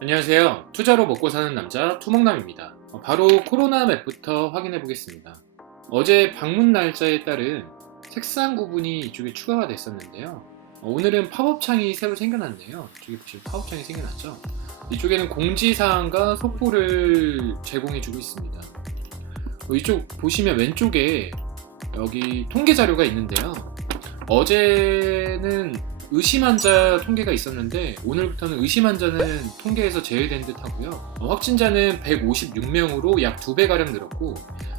안녕하세요. 투자로 먹고 사는 남자 투먹남입니다. 바로 코로나 맵부터 확인해 보겠습니다. 어제 방문 날짜에 따른 색상 구분이 이쪽에 추가가 됐었는데요. 오늘은 팝업 창이 새로 생겨났네요. 이쪽에 보시면 팝업 창이 생겨났죠. 이쪽에는 공지사항과 속보를 제공해 주고 있습니다. 이쪽 보시면 왼쪽에 여기 통계 자료가 있는데요. 어제는 의심 환자 통계가 있었는데 오늘부터는 의심 환자는 통계에서 제외된 듯 하고요. 확진자는 156명으로 약 2배가량 늘었고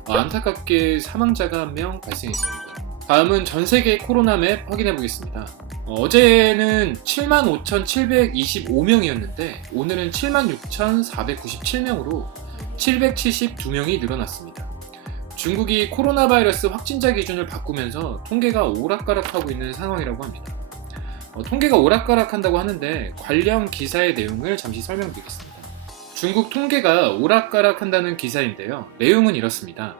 안타깝게 사망자가 1명 발생했습니다. 다음은 전세계 코로나 맵 확인해 보겠습니다. 어제는 75,725명이었는데 오늘은 76,497명으로 772명이 늘어났습니다. 중국이 코로나 바이러스 확진자 기준을 바꾸면서 통계가 오락가락하고 있는 상황이라고 합니다. 통계가 오락가락한다고 하는데 관련 기사의 내용을 잠시 설명드리겠습니다. 중국 통계가 오락가락한다는 기사인데요. 내용은 이렇습니다.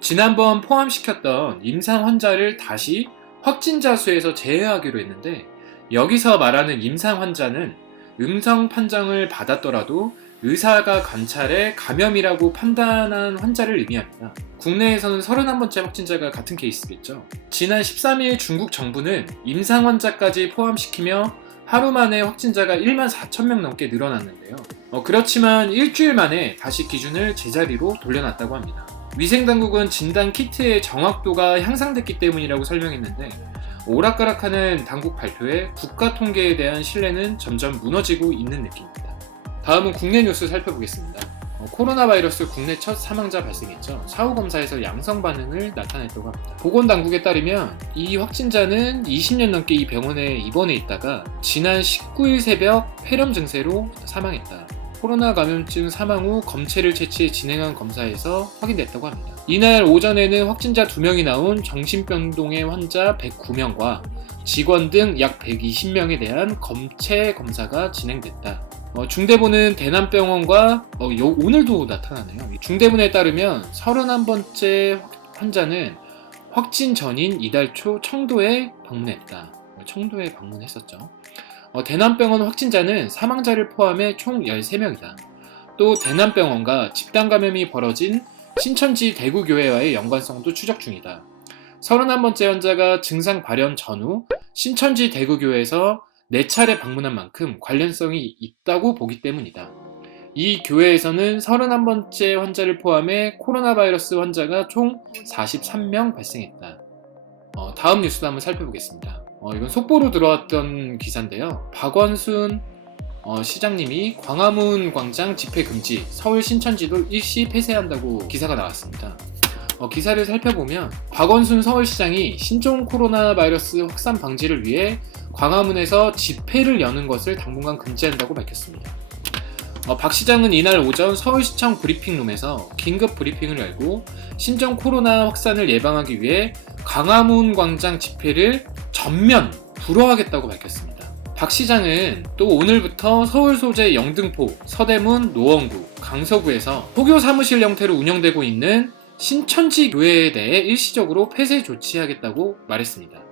지난번 포함시켰던 임상 환자를 다시 확진자 수에서 제외하기로 했는데 여기서 말하는 임상 환자는 음성 판정을 받았더라도 의사가 관찰해 감염이라고 판단한 환자를 의미합니다. 국내에서는 31번째 확진자가 같은 케이스겠죠. 지난 13일 중국 정부는 임상 환자까지 포함시키며 하루 만에 확진자가 14,000명 넘게 늘어났는데요. 그렇지만 일주일 만에 다시 기준을 제자리로 돌려놨다고 합니다. 위생당국은 진단 키트의 정확도가 향상됐기 때문이라고 설명했는데 오락가락하는 당국 발표에 국가 통계에 대한 신뢰는 점점 무너지고 있는 느낌입니다. 다음은 국내 뉴스 살펴보겠습니다. 코로나 바이러스 국내 첫 사망자 발생했죠. 사후 검사에서 양성 반응을 나타냈다고 합니다. 보건당국에 따르면 이 확진자는 20년 넘게 이 병원에 입원해 있다가 지난 19일 새벽 폐렴 증세로 사망했다. 코로나 감염증 사망 후 검체를 채취해 진행한 검사에서 확인됐다고 합니다. 이날 오전에는 확진자 2명이 나온 정신병동의 환자 109명과 직원 등 약 120명에 대한 검체 검사가 진행됐다. 중대본은 대남병원과 오늘도 나타나네요. 중대본에 따르면 31번째 환자는 확진 전인 이달 초 청도에 방문했다. 청도에 방문했었죠. 대남병원 확진자는 사망자를 포함해 총 13명이다. 또 대남병원과 집단 감염이 벌어진 신천지 대구교회와의 연관성도 추적 중이다. 31번째 환자가 증상 발현 전후 신천지 대구교회에서 4차례 방문한 만큼 관련성이 있다고 보기 때문이다. 이 교회에서는 31번째 환자를 포함해 코로나 바이러스 환자가 총 43명 발생했다. 다음 뉴스도 한번 살펴보겠습니다. 이건 속보로 들어왔던 기사인데요. 박원순 시장님이 광화문 광장 집회 금지, 서울 신천지도 일시 폐쇄한다고 기사가 나왔습니다. 기사를 살펴보면 박원순 서울시장이 신종 코로나 바이러스 확산 방지를 위해 광화문에서 집회를 여는 것을 당분간 금지한다고 밝혔습니다. 박 시장은 이날 오전 서울시청 브리핑룸에서 긴급 브리핑을 열고 신종 코로나 확산을 예방하기 위해 광화문 광장 집회를 전면 불허하겠다고 밝혔습니다. 박 시장은 또 오늘부터 서울 소재 영등포, 서대문, 노원구, 강서구에서 포교 사무실 형태로 운영되고 있는 신천지 교회에 대해 일시적으로 폐쇄 조치하겠다고 말했습니다.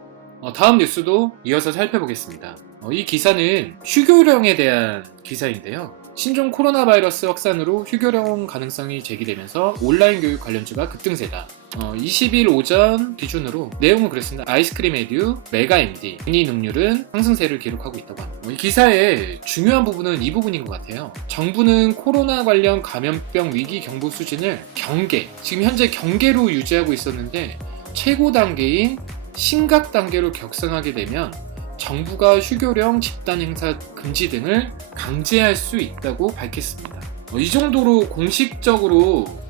다음 뉴스도 이어서 살펴보겠습니다. 이 기사는 휴교령에 대한 기사인데요. 신종 코로나 바이러스 확산으로 휴교령 가능성이 제기되면서 온라인 교육 관련주가 급등세다. 20일 오전 기준으로 내용은 그렇습니다. 아이스크림 에듀, 메가 MD, 미니 능률은 상승세를 기록하고 있다고 합니다. 이 기사의 중요한 부분은 이 부분인 것 같아요. 정부는 코로나 관련 감염병 위기 경보 수준을 경계, 지금 현재 경계로 유지하고 있었는데 최고 단계인 심각 단계로 격상하게 되면 정부가 휴교령, 집단 행사 금지 등을 강제할 수 있다고 밝혔습니다. 이 정도로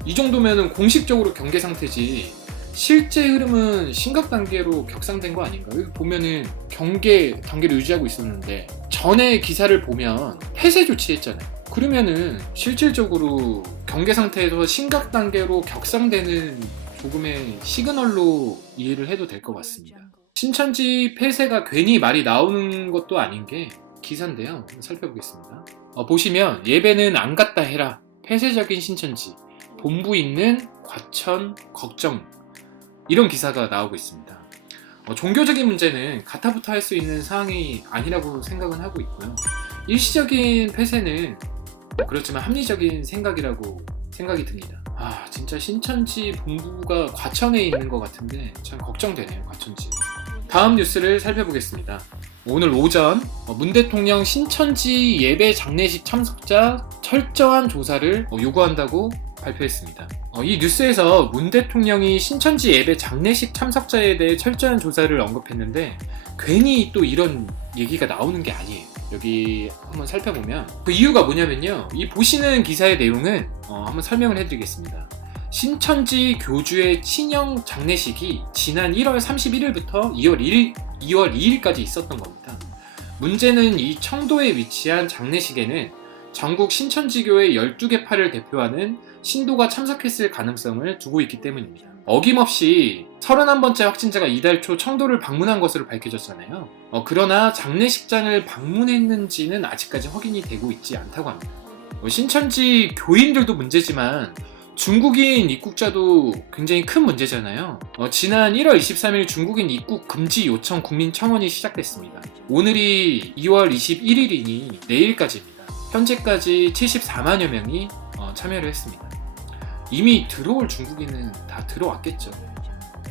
이 정도면은 공식적으로 경계 상태지 실제 흐름은 심각 단계로 격상된 거 아닌가? 여기 보면은 경계 단계를 유지하고 있었는데 전에 기사를 보면 폐쇄 조치했잖아요. 그러면은 실질적으로 경계 상태에서 심각 단계로 격상되는 조금의 시그널로 이해를 해도 될 것 같습니다. 신천지 폐쇄가 괜히 말이 나오는 것도 아닌 게 기사인데요. 한번 살펴보겠습니다. 보시면 예배는 안 갔다 해라. 폐쇄적인 신천지. 본부 있는 과천 걱정. 이런 기사가 나오고 있습니다. 종교적인 문제는 가타부터 할 수 있는 사항이 아니라고 생각은 하고 있고요. 일시적인 폐쇄는 그렇지만 합리적인 생각이라고 생각이 듭니다. 진짜 신천지 본부가 과천에 있는 것 같은데 참 걱정되네요. 과천지. 다음 뉴스를 살펴보겠습니다. 오늘 오전 문 대통령 신천지 예배 장례식 참석자 철저한 조사를 요구한다고 발표했습니다. 이 뉴스에서 문 대통령이 신천지 예배 장례식 참석자에 대해 철저한 조사를 언급했는데 괜히 또 이런 얘기가 나오는 게 아니에요. 여기 한번 살펴보면 그 이유가 뭐냐면요, 이 보시는 기사의 내용은 한번 설명을 해드리겠습니다. 신천지 교주의 친형 장례식이 지난 1월 31일부터 2월 2일까지 있었던 겁니다. 문제는 이 청도에 위치한 장례식에는 전국 신천지교회 12개 파를 대표하는 신도가 참석했을 가능성을 두고 있기 때문입니다. 어김없이 31번째 확진자가 이달 초 청도를 방문한 것으로 밝혀졌잖아요. 그러나 장례식장을 방문했는지는 아직까지 확인이 되고 있지 않다고 합니다. 신천지 교인들도 문제지만 중국인 입국자도 굉장히 큰 문제잖아요. 지난 1월 23일 중국인 입국 금지 요청 국민청원이 시작됐습니다. 오늘이 2월 21일이니 내일까지입니다. 현재까지 74만여 명이 참여를 했습니다. 이미 들어올 중국인은 다 들어왔겠죠.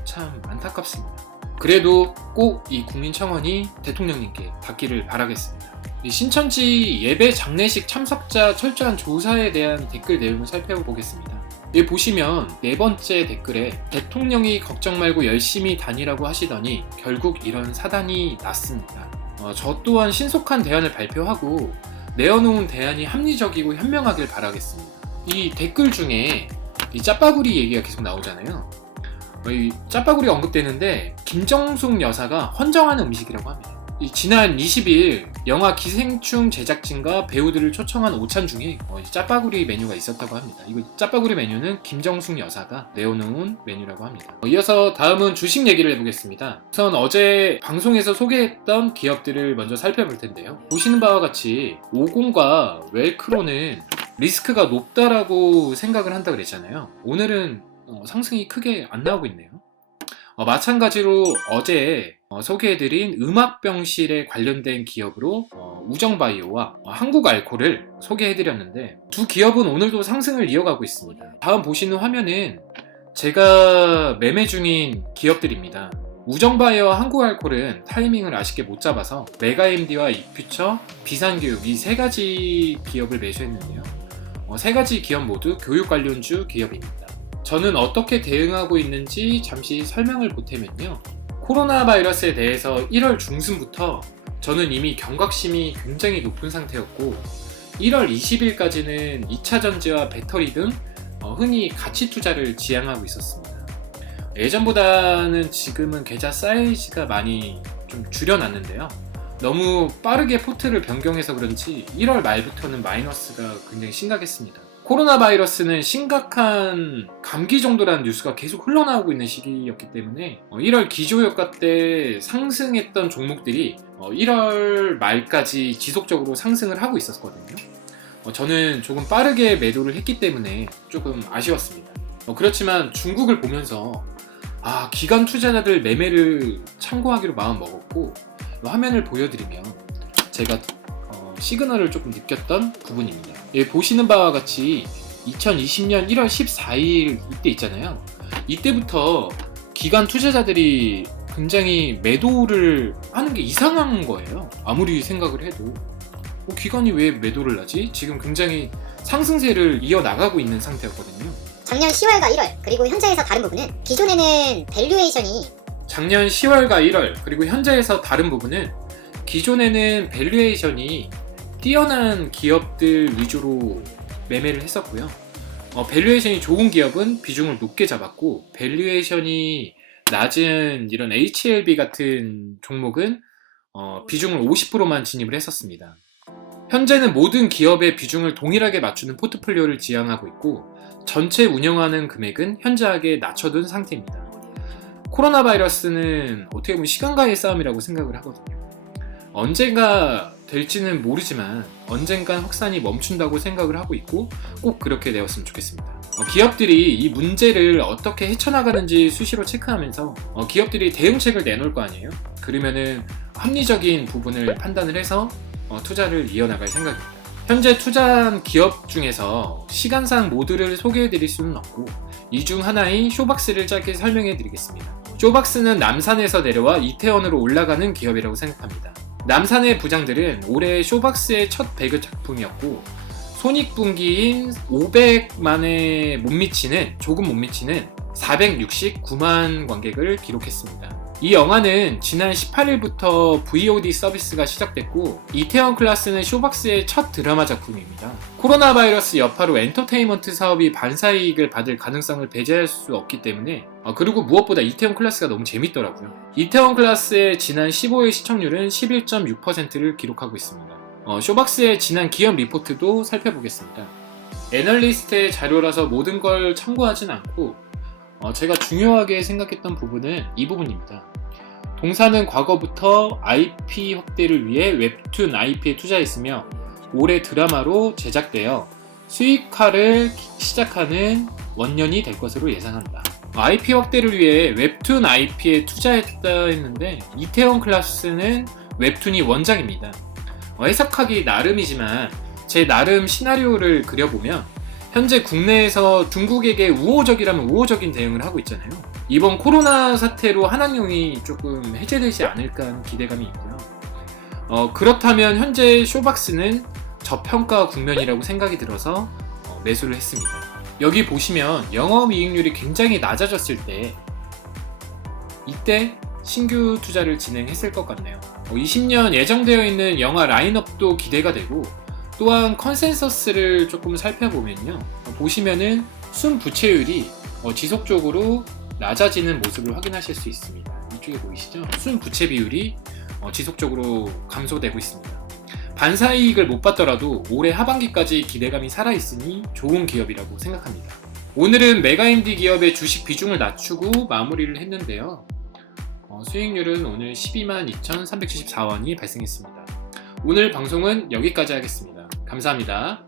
참 안타깝습니다. 그래도 꼭 이 국민청원이 대통령님께 닿기를 바라겠습니다. 이 신천지 예배 장례식 참석자 철저한 조사에 대한 댓글 내용을 살펴보겠습니다. 여기 보시면 네 번째 댓글에 대통령이 걱정 말고 열심히 다니라고 하시더니 결국 이런 사단이 났습니다. 저 또한 신속한 대안을 발표하고 내어놓은 대안이 합리적이고 현명하길 바라겠습니다. 이 댓글 중에 이 짜파구리 얘기가 계속 나오잖아요. 이 짜파구리 언급되는데 김정숙 여사가 헌정하는 음식이라고 합니다. 지난 20일 영화 기생충 제작진과 배우들을 초청한 오찬 중에 짜파구리 메뉴가 있었다고 합니다. 이거 짜파구리 메뉴는 김정숙 여사가 내어놓은 메뉴라고 합니다. 이어서 다음은 주식 얘기를 해보겠습니다. 우선 어제 방송에서 소개했던 기업들을 먼저 살펴볼 텐데요. 보시는 바와 같이 오공과 웰크로는 리스크가 높다라고 생각을 한다 그랬잖아요. 오늘은 상승이 크게 안 나오고 있네요. 마찬가지로 어제 소개해드린 음압병실에 관련된 기업으로 우정바이오와 한국알코올을 소개해드렸는데 두 기업은 오늘도 상승을 이어가고 있습니다. 다음 보시는 화면은 제가 매매 중인 기업들입니다. 우정바이오와 한국알코올은 타이밍을 아쉽게 못 잡아서 메가MD와 이퓨처, 비산교육 이 세 가지 기업을 매수했는데요. 세 가지 기업 모두 교육 관련주 기업입니다. 저는 어떻게 대응하고 있는지 잠시 설명을 보태면요. 코로나 바이러스에 대해서 1월 중순부터 저는 이미 경각심이 굉장히 높은 상태였고 1월 20일까지는 2차전지와 배터리 등 흔히 가치 투자를 지향하고 있었습니다. 예전보다는 지금은 계좌 사이즈가 많이 좀 줄여놨는데요. 너무 빠르게 포트를 변경해서 그런지 1월 말부터는 마이너스가 굉장히 심각했습니다. 코로나 바이러스는 심각한 감기 정도라는 뉴스가 계속 흘러나오고 있는 시기였기 때문에 1월 기조효과 때 상승했던 종목들이 1월 말까지 지속적으로 상승을 하고 있었거든요. 저는 조금 빠르게 매도를 했기 때문에 조금 아쉬웠습니다. 그렇지만 중국을 보면서 기관 투자자들 매매를 참고하기로 마음 먹었고 화면을 보여드리면 제가 시그널을 조금 느꼈던 부분입니다. 여기 보시는 바와 같이 2020년 1월 14일 이때 있잖아요. 이때부터 기관 투자자들이 굉장히 매도를 하는 게 이상한 거예요. 아무리 생각을 해도 기관이 왜 매도를 하지? 지금 굉장히 상승세를 이어나가고 있는 상태였거든요. 작년 10월과 1월 그리고 현재에서 다른 부분은 기존에는 밸류에이션이 작년 10월과 1월 그리고 현재에서 다른 부분은 기존에는 밸류에이션이 뛰어난 기업들 위주로 매매를 했었고요. 밸류에이션이 좋은 기업은 비중을 높게 잡았고 밸류에이션이 낮은 이런 HLB 같은 종목은 비중을 50%만 진입을 했었습니다. 현재는 모든 기업의 비중을 동일하게 맞추는 포트폴리오를 지향하고 있고 전체 운영하는 금액은 현저하게 낮춰둔 상태입니다. 코로나 바이러스는 어떻게 보면 시간과의 싸움이라고 생각을 하거든요. 언젠가 될지는 모르지만 언젠간 확산이 멈춘다고 생각을 하고 있고 꼭 그렇게 되었으면 좋겠습니다. 기업들이 이 문제를 어떻게 헤쳐나가는지 수시로 체크하면서 기업들이 대응책을 내놓을 거 아니에요. 그러면은 합리적인 부분을 판단을 해서 투자를 이어나갈 생각입니다. 현재 투자한 기업 중에서 시간상 모두를 소개해드릴 수는 없고 이 중 하나인 쇼박스를 짧게 설명해드리겠습니다. 쇼박스는 남산에서 내려와 이태원으로 올라가는 기업이라고 생각합니다. 남산의 부장들은 올해 쇼박스의 첫 배그 작품이었고 손익분기인 500만에 조금 못 미치는 469만 관객을 기록했습니다. 이 영화는 지난 18일부터 VOD 서비스가 시작됐고 이태원 클라스는 쇼박스의 첫 드라마 작품입니다. 코로나 바이러스 여파로 엔터테인먼트 사업이 반사이익을 받을 가능성을 배제할 수 없기 때문에 그리고 무엇보다 이태원 클라스가 너무 재밌더라고요. 이태원 클라스의 지난 15일 시청률은 11.6%를 기록하고 있습니다. 쇼박스의 지난 기업 리포트도 살펴보겠습니다. 애널리스트의 자료라서 모든 걸 참고하진 않고 제가 중요하게 생각했던 부분은 이 부분입니다. 동사는 과거부터 IP 확대를 위해 웹툰 IP에 투자했으며 올해 드라마로 제작되어 수익화를 시작하는 원년이 될 것으로 예상한다. IP 확대를 위해 웹툰 IP에 투자했다 했는데 이태원 클라스는 웹툰이 원작입니다. 해석하기 나름이지만 제 나름 시나리오를 그려보면 현재 국내에서 중국에게 우호적이라면 우호적인 대응을 하고 있잖아요. 이번 코로나 사태로 한한령이 조금 해제되지 않을까 하는 기대감이 있고요. 그렇다면 현재 쇼박스는 저평가 국면이라고 생각이 들어서 매수를 했습니다. 여기 보시면 영업이익률이 굉장히 낮아졌을 때 이때 신규 투자를 진행했을 것 같네요. 20년 예정되어 있는 영화 라인업도 기대가 되고 또한 컨센서스를 조금 살펴보면요. 보시면은 순부채율이 지속적으로 낮아지는 모습을 확인하실 수 있습니다. 이쪽에 보이시죠? 순부채 비율이 지속적으로 감소되고 있습니다. 반사이익을 못 받더라도 올해 하반기까지 기대감이 살아있으니 좋은 기업이라고 생각합니다. 오늘은 메가인디 기업의 주식 비중을 낮추고 마무리를 했는데요. 수익률은 오늘 122,374원이 발생했습니다. 오늘 방송은 여기까지 하겠습니다. 감사합니다.